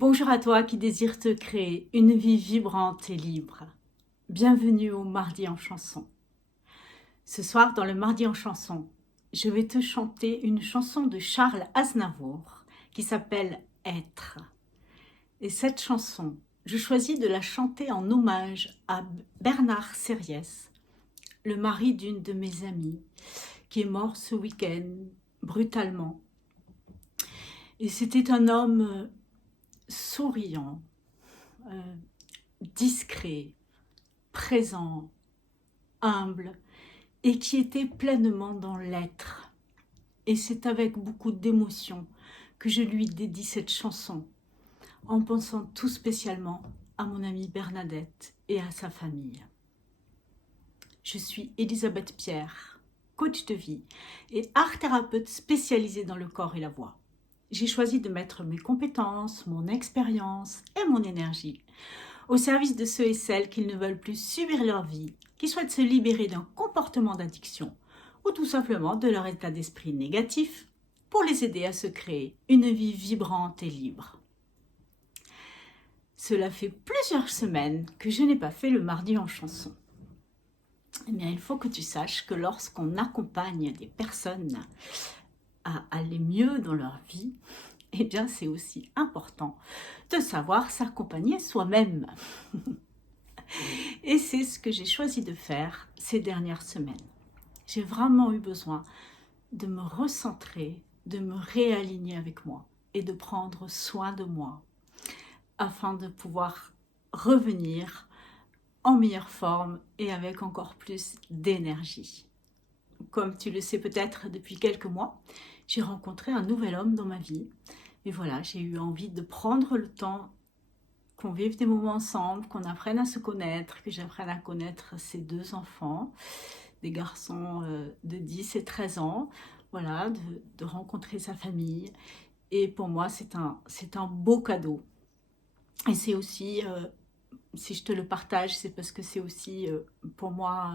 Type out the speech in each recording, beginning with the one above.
Bonjour à toi qui désire te créer une vie vibrante et libre. Bienvenue au Mardi en chanson. Ce soir, dans le Mardi en chanson, je vais te chanter une chanson de Charles Aznavour qui s'appelle Être. Et cette chanson, je choisis de la chanter en hommage à Bernard Sériès, le mari d'une de mes amies, qui est mort ce week-end brutalement. Et c'était un homme souriant, discret, présent, humble et qui était pleinement dans l'être. Et c'est avec beaucoup d'émotion que je lui dédie cette chanson, en pensant tout spécialement à mon amie Bernadette et à sa famille. Je suis Elisabeth Pierre, coach de vie et art-thérapeute spécialisée dans le corps et la voix. J'ai choisi de mettre mes compétences, mon expérience et mon énergie au service de ceux et celles qui ne veulent plus subir leur vie, qui souhaitent se libérer d'un comportement d'addiction ou tout simplement de leur état d'esprit négatif pour les aider à se créer une vie vibrante et libre. Cela fait plusieurs semaines que je n'ai pas fait le Mardi en chanson. Eh bien, il faut que tu saches que lorsqu'on accompagne des personnes à aller mieux dans leur vie, eh bien, c'est aussi important de savoir s'accompagner soi-même. Et c'est ce que j'ai choisi de faire ces dernières semaines. J'ai vraiment eu besoin de me recentrer, de me réaligner avec moi et de prendre soin de moi afin de pouvoir revenir en meilleure forme et avec encore plus d'énergie. Comme tu le sais peut-être depuis quelques mois, j'ai rencontré un nouvel homme dans ma vie. Et voilà, j'ai eu envie de prendre le temps qu'on vive des moments ensemble, qu'on apprenne à se connaître, que j'apprenne à connaître ses deux enfants, des garçons de 10 et 13 ans, voilà, de rencontrer sa famille. Et pour moi, c'est un beau cadeau. Et c'est aussi, si je te le partage, c'est parce que c'est aussi pour moi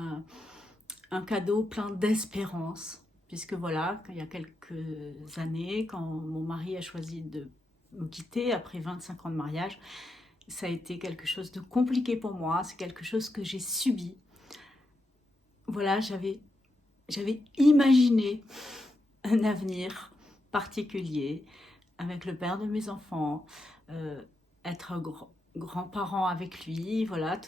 un cadeau plein d'espérance. Puisque voilà, il y a quelques années, quand mon mari a choisi de me quitter après 25 ans de mariage, ça a été quelque chose de compliqué pour moi, c'est quelque chose que j'ai subi. Voilà, j'avais imaginé un avenir particulier avec le père de mes enfants, être grand-parent avec lui, voilà,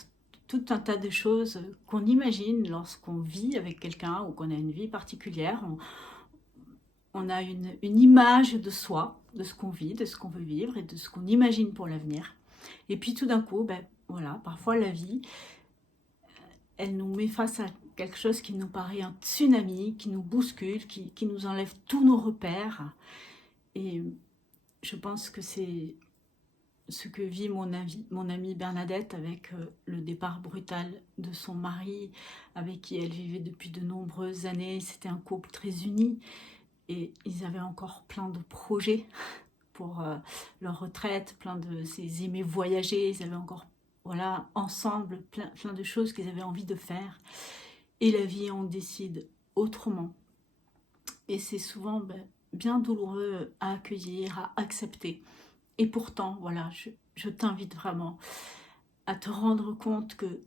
tout un tas de choses qu'on imagine lorsqu'on vit avec quelqu'un ou qu'on a une vie particulière. On a une image de soi, de ce qu'on vit, de ce qu'on veut vivre et de ce qu'on imagine pour l'avenir. Et puis tout d'un coup, ben, voilà, parfois la vie, elle nous met face à quelque chose qui nous paraît un tsunami, qui nous bouscule, qui nous enlève tous nos repères. Et je pense que c'est ce que vit mon amie Bernadette avec le départ brutal de son mari, avec qui elle vivait depuis de nombreuses années. C'était un couple très uni et ils avaient encore plein de projets pour leur retraite, plein de ces aimés voyager, ils avaient encore voilà, ensemble plein de choses qu'ils avaient envie de faire. Et la vie, on décide autrement. Et c'est souvent bien douloureux à accueillir, à accepter. Et pourtant, voilà, je t'invite vraiment à te rendre compte que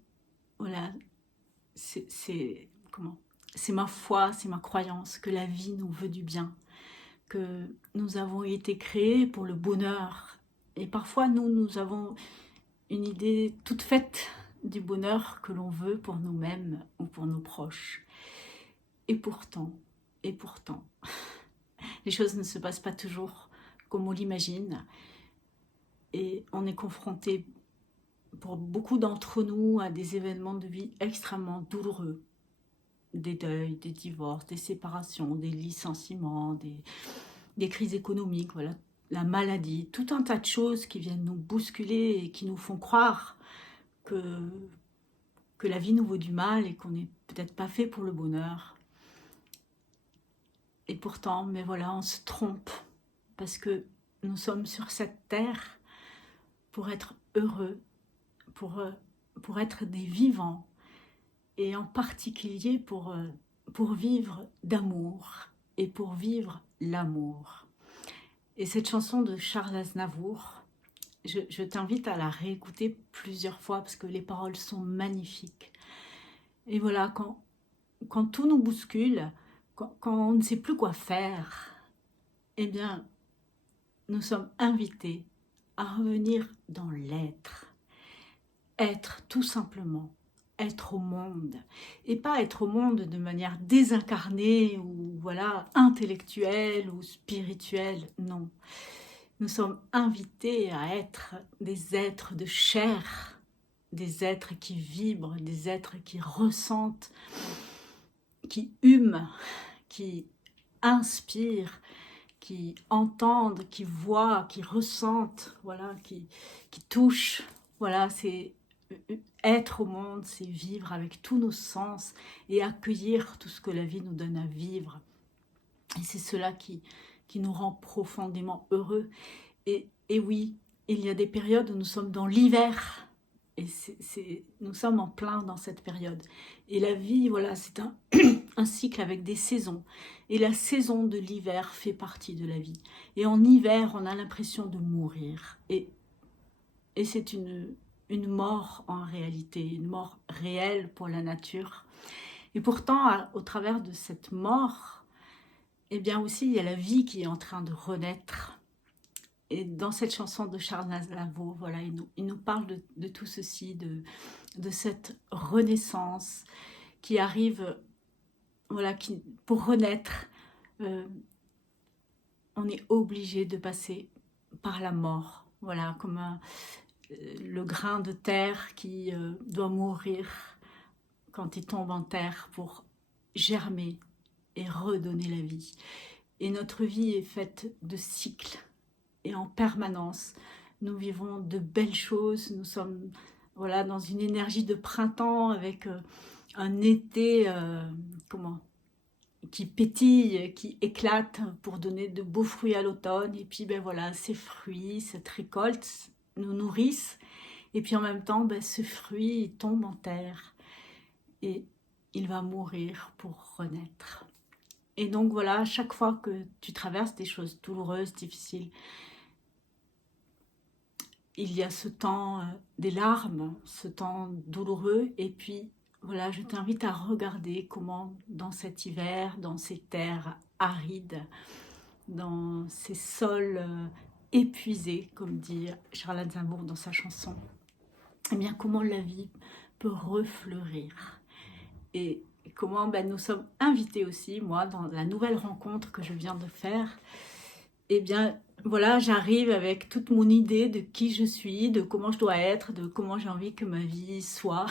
voilà, c'est ma foi, c'est ma croyance que la vie nous veut du bien, que nous avons été créés pour le bonheur. Et parfois, nous avons une idée toute faite du bonheur que l'on veut pour nous-mêmes ou pour nos proches. Et pourtant, les choses ne se passent pas toujours comme on l'imagine. Et on est confronté, pour beaucoup d'entre nous, à des événements de vie extrêmement douloureux. Des deuils, des divorces, des séparations, des licenciements, des crises économiques, voilà, la maladie, tout un tas de choses qui viennent nous bousculer et qui nous font croire que la vie nous vaut du mal et qu'on n'est peut-être pas fait pour le bonheur. Et pourtant, mais voilà, on se trompe parce que nous sommes sur cette terre pour être heureux, pour être des vivants et en particulier pour vivre d'amour et pour vivre l'amour. Et cette chanson de Charles Aznavour, je t'invite à la réécouter plusieurs fois parce que les paroles sont magnifiques. Et voilà, quand tout nous bouscule, quand on ne sait plus quoi faire, eh bien, nous sommes invités à revenir dans l'être. Être tout simplement, être au monde. Et pas être au monde de manière désincarnée ou voilà, intellectuelle ou spirituelle, non. Nous sommes invités à être des êtres de chair, des êtres qui vibrent, des êtres qui ressentent, qui hument, qui inspirent, qui entendent, qui voient, qui ressentent, voilà, qui touchent. Voilà, c'est être au monde, c'est vivre avec tous nos sens et accueillir tout ce que la vie nous donne à vivre. Et c'est cela qui nous rend profondément heureux. Et oui, il y a des périodes où nous sommes dans l'hiver. Et nous sommes en plein dans cette période. Et la vie, voilà, c'est un cycle avec des saisons. Et la saison de l'hiver fait partie de la vie. Et en hiver, on a l'impression de mourir. Et c'est une mort en réalité, une mort réelle pour la nature. Et pourtant, au travers de cette mort, eh bien aussi, il y a la vie qui est en train de renaître. Et dans cette chanson de Charles Aznavour, voilà, il nous parle de tout ceci, de cette renaissance qui arrive, voilà, pour renaître, on est obligé de passer par la mort, voilà, comme le grain de terre qui doit mourir quand il tombe en terre pour germer et redonner la vie. Et notre vie est faite de cycles. Et en permanence, nous vivons de belles choses, nous sommes voilà, dans une énergie de printemps avec un été qui pétille, qui éclate pour donner de beaux fruits à l'automne. Et puis ben voilà, ces fruits, cette récolte nous nourrissent. Et puis en même temps, ben, ce fruit il tombe en terre et il va mourir pour renaître. Et donc voilà, chaque fois que tu traverses des choses douloureuses, difficiles, il y a ce temps des larmes, ce temps douloureux, et puis voilà, je t'invite à regarder comment dans cet hiver, dans ces terres arides, dans ces sols épuisés, comme dit Charles Aznavour dans sa chanson, eh bien comment la vie peut refleurir. Et comment ben, nous sommes invités aussi, moi, dans la nouvelle rencontre que je viens de faire, eh bien, voilà, j'arrive avec toute mon idée de qui je suis, de comment je dois être, de comment j'ai envie que ma vie soit.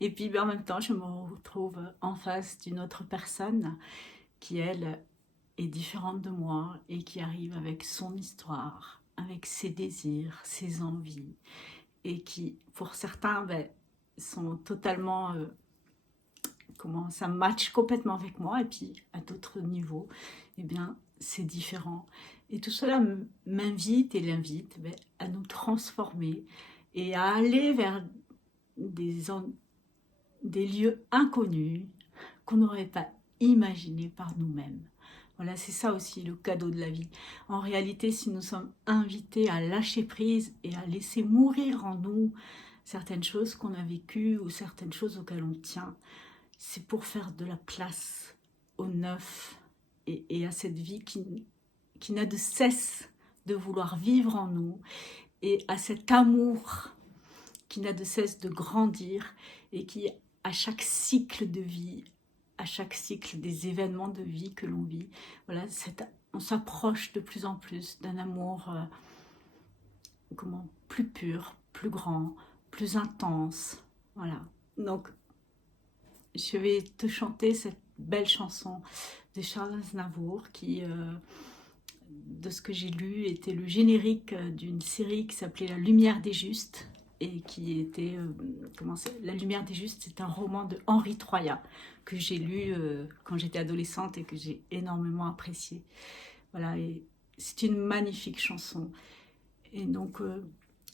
Et puis, ben, en même temps, je me retrouve en face d'une autre personne qui, elle, est différente de moi et qui arrive avec son histoire, avec ses désirs, ses envies, et qui, pour certains, ben, sont totalement... comment ça match complètement avec moi, et puis à d'autres niveaux, eh bien, c'est différent. Et tout cela m'invite et l'invite à nous transformer et à aller vers des lieux inconnus qu'on n'aurait pas imaginés par nous-mêmes. Voilà, c'est ça aussi le cadeau de la vie. En réalité, si nous sommes invités à lâcher prise et à laisser mourir en nous certaines choses qu'on a vécues ou certaines choses auxquelles on tient, c'est pour faire de la place au neuf et à cette vie qui n'a de cesse de vouloir vivre en nous, et à cet amour qui n'a de cesse de grandir et qui, à chaque cycle de vie, à chaque cycle des événements de vie que l'on vit, voilà, on s'approche de plus en plus d'un amour plus pur, plus grand, plus intense. Voilà. Donc, je vais te chanter cette belle chanson de Charles Aznavour qui, de ce que j'ai lu, était le générique d'une série qui s'appelait La Lumière des Justes, et qui était, La Lumière des Justes, c'est un roman de Henri Troyat que j'ai lu quand j'étais adolescente et que j'ai énormément apprécié. Voilà, et c'est une magnifique chanson. Et donc,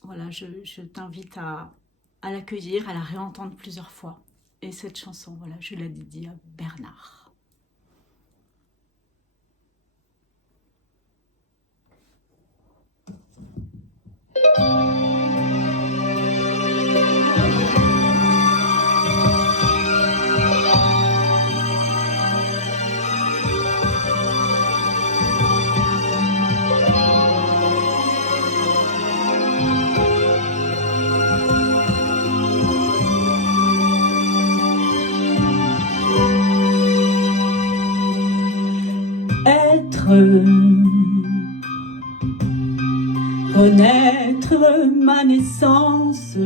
voilà, je t'invite à l'accueillir, à la réentendre plusieurs fois. Et cette chanson, voilà, je la dédie à Bernard. connaître ma naissance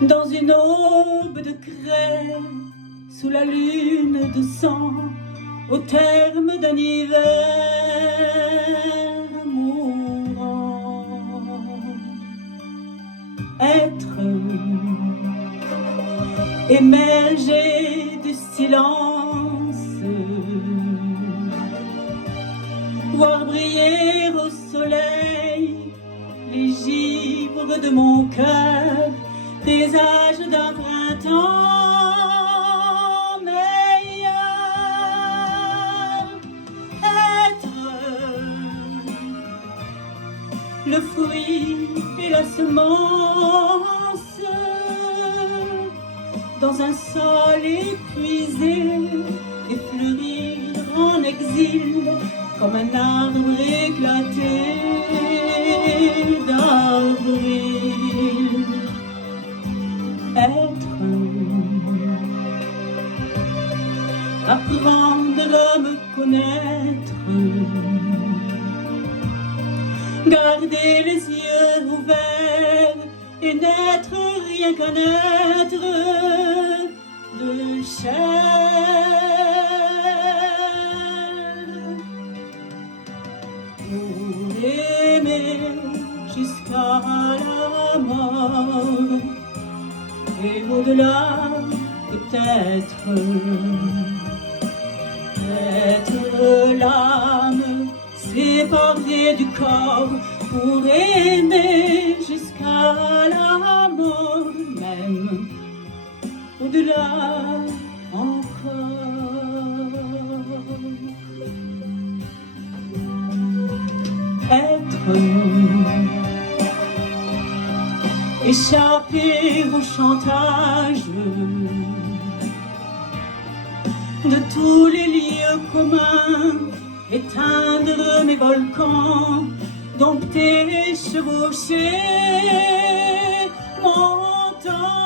dans une aube de craie, sous la lune de sang, au terme d'un hiver mourant. Être émergé du silence, voir briller au soleil les givres de mon cœur, présage d'un printemps meilleur. Être le fruit et la semence dans un sol épuisé et fleurir en exil comme un arbre éclaté d'avril. Être, apprendre à me connaître, garder les yeux ouverts et n'être rien qu'un être de chair. Pour aimer jusqu'à la mort et au-delà peut-être, être l'âme séparée du corps pour aimer jusqu'à la mort, même au-delà encore. Être échapper au chantage de tous les lieux communs, éteindre mes volcans, dompter, chevaucher mon temps.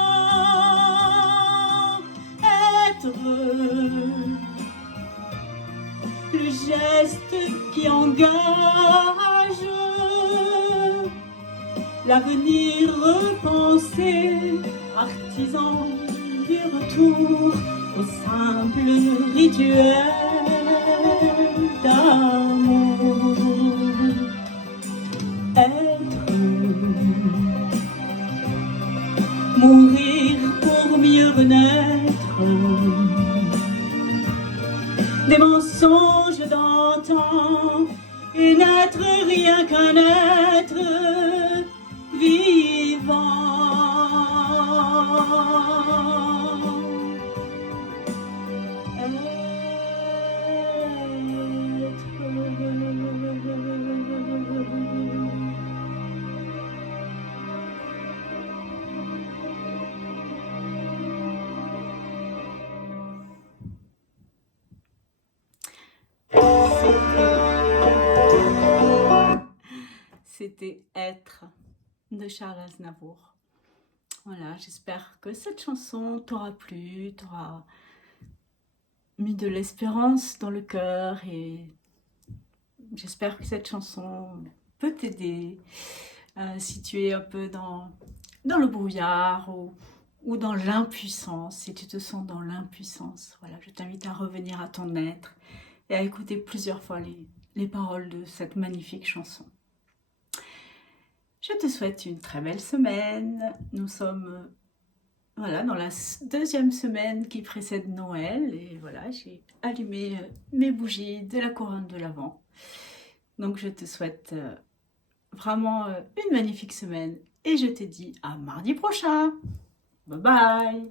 Être le geste qui engage, l'avenir repensé, artisan du retour au simple rituel d'amour. Être, mourir pour mieux renaître, des mensonges d'antan et n'être rien qu'un être vivant. C'était Être de Charles Aznavour. Voilà, j'espère que cette chanson t'aura plu, t'aura mis de l'espérance dans le cœur et j'espère que cette chanson peut t'aider si tu es un peu dans le brouillard ou dans l'impuissance, si tu te sens dans l'impuissance. Voilà, je t'invite à revenir à ton être et à écouter plusieurs fois les paroles de cette magnifique chanson. Je te souhaite une très belle semaine. Nous sommes voilà, dans la deuxième semaine qui précède Noël. Et voilà, j'ai allumé mes bougies de la couronne de l'Avent. Donc je te souhaite vraiment une magnifique semaine. Et je te dis à mardi prochain. Bye bye.